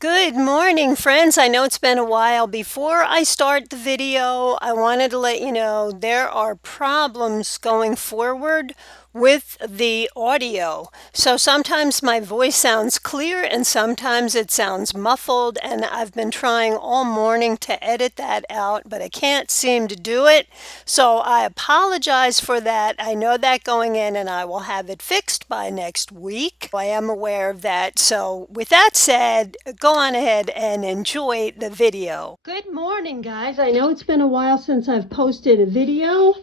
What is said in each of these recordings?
Good morning, friends. I know it's been a while. Before I start the video, I wanted to let you know there are problems going forward with the audio. So sometimes my voice sounds clear and sometimes it sounds muffled, and I've been trying all morning to edit that out, but I can't seem to do it. So I apologize for that. I know that going in, and I will have it fixed by next week. I am aware of that. So with that said, go on ahead and enjoy the video. Good morning, guys. I know it's been a while since I've posted a video,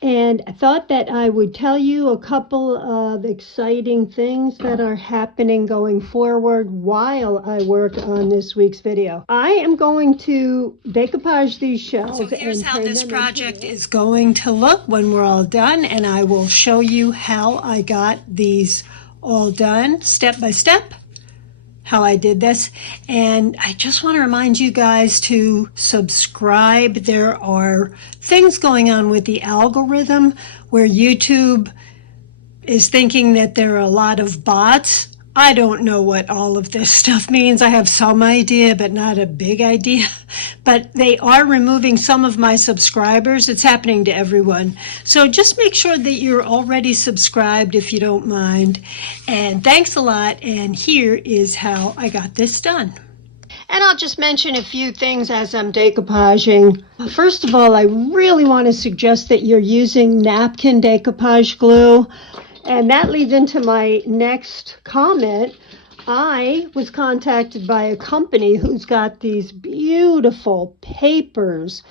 and I thought that I would tell you a couple of exciting things that are happening going forward while I work on this week's video. I am going to decoupage these shells. So here's how this project is going to look when we're all done, and I will show you how I got these all done step by step, how I did this. And I just want to remind you guys to subscribe. There are things going on with the algorithm where YouTube is thinking that there are a lot of bots. I don't know what all of this stuff means. I have some idea, but not a big idea. But they are removing some of my subscribers. It's happening to everyone. So just make sure that you're already subscribed if you don't mind. And thanks a lot. And here is how I got this done. And I'll just mention a few things as I'm decoupaging. First of all, I really want to suggest that you're using napkin decoupage glue. And that leads into my next comment. I was contacted by a company who's got these beautiful papers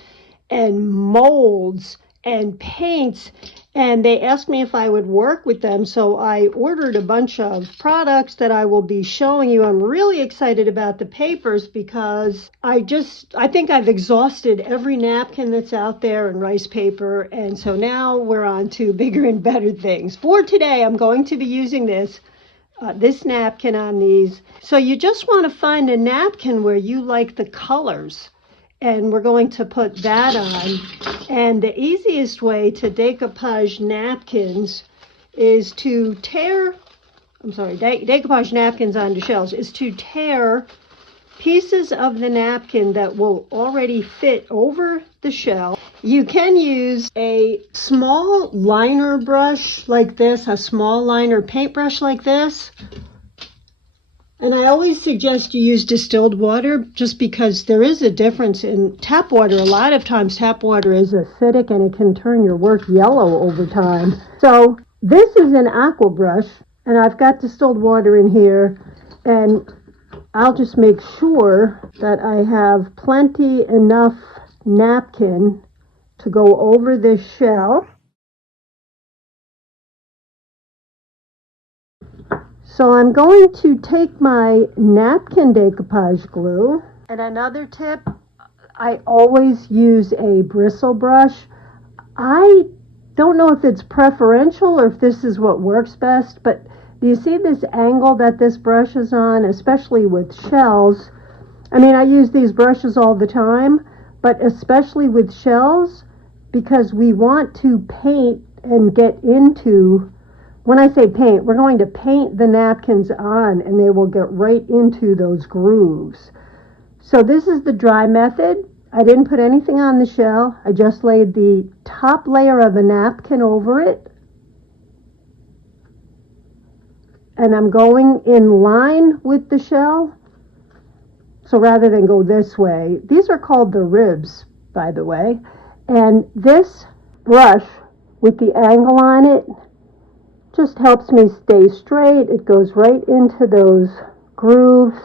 and molds and paints, and they asked me if I would work with them. So I ordered a bunch of products that I will be showing you. I'm really excited about the papers because I think I've exhausted every napkin that's out there and rice paper. And so now we're on to bigger and better things. For today, I'm going to be using this napkin on these. So you just want to find a napkin where you like the colors. And we're going to put that on. And the easiest way to decoupage napkins is to decoupage napkins onto shells is to tear pieces of the napkin that will already fit over the shell. You can use a small liner brush like this, a small liner paintbrush like this. And I always suggest you use distilled water just because there is a difference in tap water. A lot of times tap water is acidic and it can turn your work yellow over time. So this is an aqua brush, and I've got distilled water in here, and I'll just make sure that I have plenty enough napkin to go over this shell. So I'm going to take my napkin decoupage glue, and another tip, I always use a bristle brush. I don't know if it's preferential or if this is what works best, but do you see this angle that this brush is on, especially with shells? I mean, I use these brushes all the time, but especially with shells, because we want to paint and get into. When I say paint, we're going to paint the napkins on, and they will get right into those grooves. So this is the dry method. I didn't put anything on the shell. I just laid the top layer of a napkin over it. And I'm going in line with the shell. So rather than go this way, these are called the ribs, by the way. And this brush with the angle on it just helps me stay straight. It goes right into those grooves.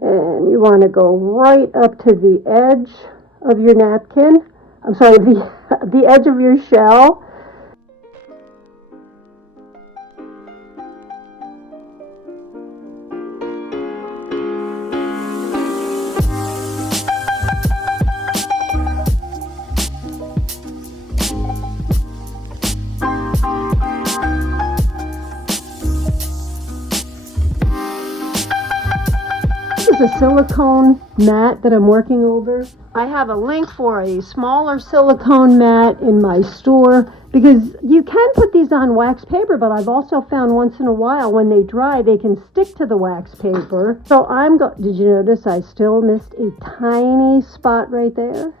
And you want to go right up to the edge of your napkin. I'm sorry, the edge of your shell. A silicone mat that I'm working over. I have a link for a smaller silicone mat in my store Because you can put these on wax paper, but I've also found once in a while when they dry, they can stick to the wax paper. So did you notice I still missed a tiny spot right there?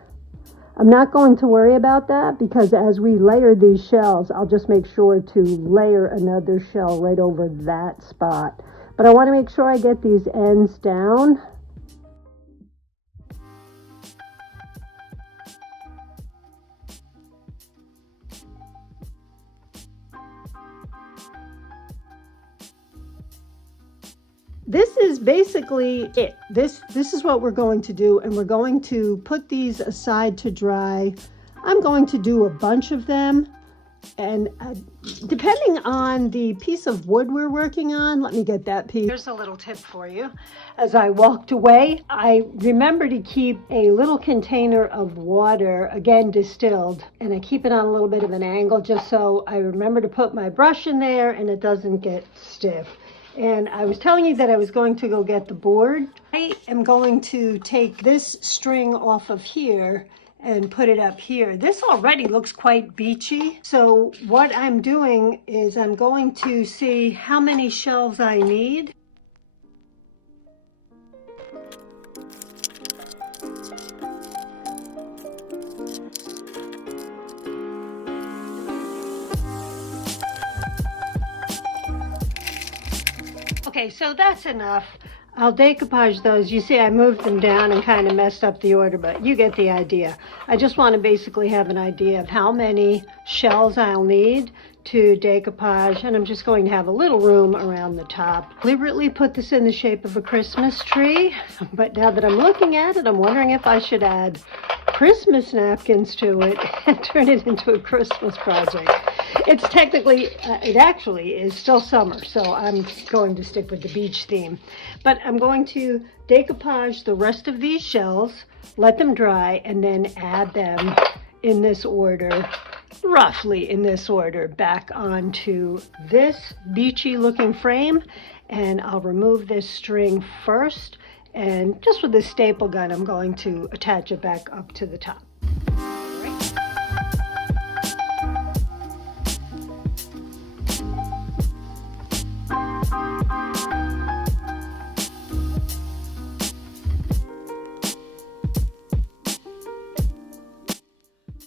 I'm not going to worry about that because as we layer these shells, I'll just make sure to layer another shell right over that spot. But I want to make sure I get these ends down. This is basically it. This is what we're going to do, and we're going to put these aside to dry. I'm going to do a bunch of them, and depending on the piece of wood we're working on, let me get that piece. Here's a little tip for you. As I walked away, I remember to keep a little container of water, again distilled, and I keep it on a little bit of an angle just so I remember to put my brush in there and it doesn't get stiff. And I was telling you that I was going to go get the board. I am going to take this string off of here and put it up here. This already looks quite beachy. So what I'm doing is I'm going to see how many shelves I need. Okay, so that's enough. I'll decoupage those. You see, I moved them down and kind of messed up the order, but you get the idea. I just want to basically have an idea of how many shells I'll need to decoupage, and I'm just going to have a little room around the top. Deliberately put this in the shape of a Christmas tree, but now that I'm looking at it, I'm wondering if I should add Christmas napkins to it and turn it into a Christmas project. It's technically, it actually is still summer, so I'm going to stick with the beach theme. But I'm going to decoupage the rest of these shells, let them dry, and then add them in this order, roughly in this order, back onto this beachy looking frame. And I'll remove this string first, and just with this staple gun, I'm going to attach it back up to the top.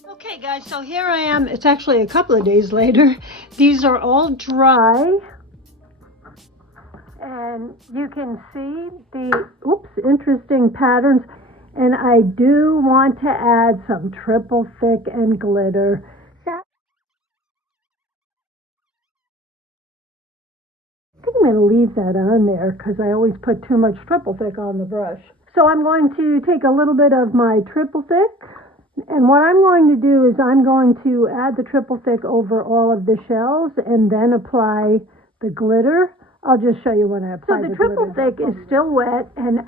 Okay guys, so here I am. It's actually a couple of days later. These are all dry. And you can see the, interesting patterns. And I do want to add some triple thick and glitter. I think I'm going to leave that on there because I always put too much triple thick on the brush. So I'm going to take a little bit of my triple thick. And what I'm going to do is I'm going to add the triple thick over all of the shells and then apply the glitter. I'll just show you when I apply the glitter. So the triple thick is still wet, and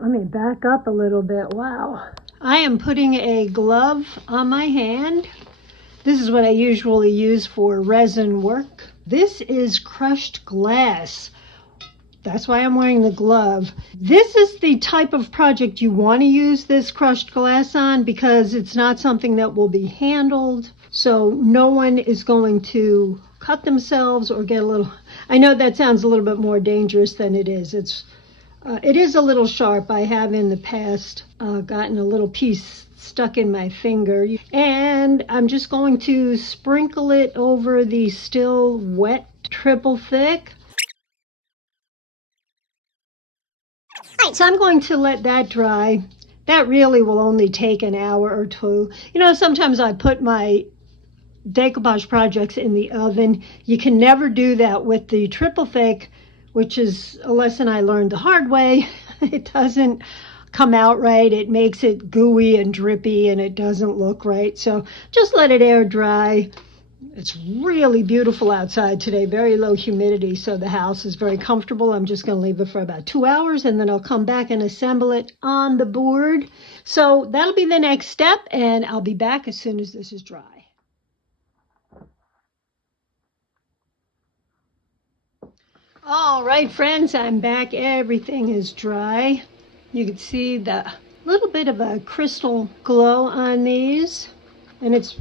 let me back up a little bit. Wow. I am putting a glove on my hand. This is what I usually use for resin work. This is crushed glass. That's why I'm wearing the glove. This is the type of project you want to use this crushed glass on because it's not something that will be handled. So no one is going to cut themselves or get a little, I know that sounds a little bit more dangerous than it is. It is a little sharp. I have in the past gotten a little piece stuck in my finger. And I'm just going to sprinkle it over the still wet triple thick. So I'm going to let that dry. That really will only take an hour or two. You know, sometimes I put my decoupage projects in the oven. You can never do that with the triple thick, which is a lesson I learned the hard way. It doesn't come out right. It makes it gooey and drippy and it doesn't look right. So just let it air dry. It's really beautiful outside today, very low humidity, so the house is very comfortable. I'm just going to leave it for about 2 hours, and then I'll come back and assemble it on the board. So that'll be the next step, and I'll be back as soon as this is dry. All right, friends, I'm back. Everything is dry. You can see the little bit of a crystal glow on these, and it's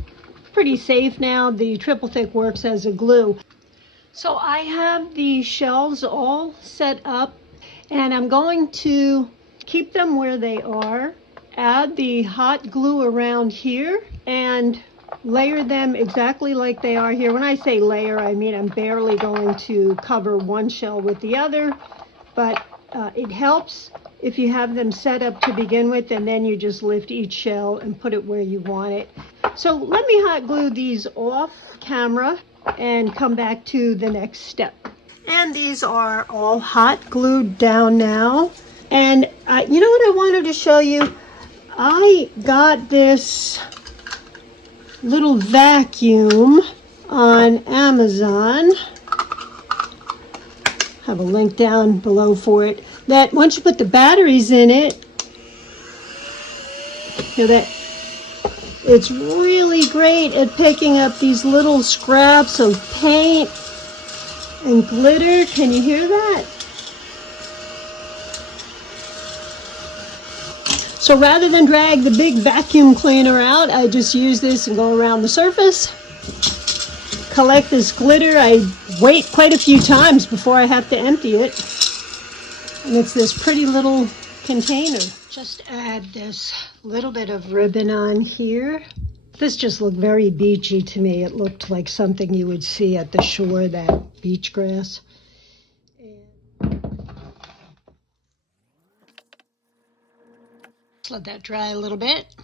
pretty safe now. The triple thick works as a glue. So I have the shells all set up, and I'm going to keep them where they are, add the hot glue around here, and layer them exactly like they are here. When I say layer, I mean I'm barely going to cover one shell with the other, but it helps if you have them set up to begin with, and then you just lift each shell and put it where you want it. So let me hot glue these off camera and come back to the next step. And these are all hot glued down now. And you know what I wanted to show you? I got this little vacuum on Amazon. Have a link down below for it. That once you put the batteries in it, you know, that it's really great at picking up these little scraps of paint and glitter. Can you hear that? So rather than drag the big vacuum cleaner out, I just use this and go around the surface, collect this glitter. I wait quite a few times before I have to empty it. And it's this pretty little container. Just add this little bit of ribbon on here. This just looked very beachy to me. It looked like something you would see at the shore, that beach grass. Let that dry a little bit.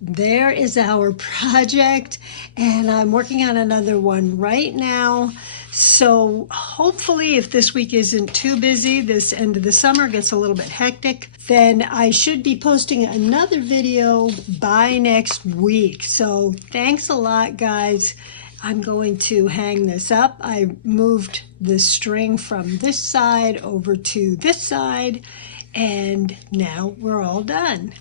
There is our project, and I'm working on another one right now. So hopefully, if this week isn't too busy, this end of the summer gets a little bit hectic, then I should be posting another video by next week. So thanks a lot, guys. I'm going to hang this up. I moved the string from this side over to this side, and now we're all done.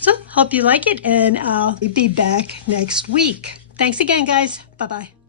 So hope you like it, and I'll be back next week. Thanks again, guys. Bye-bye.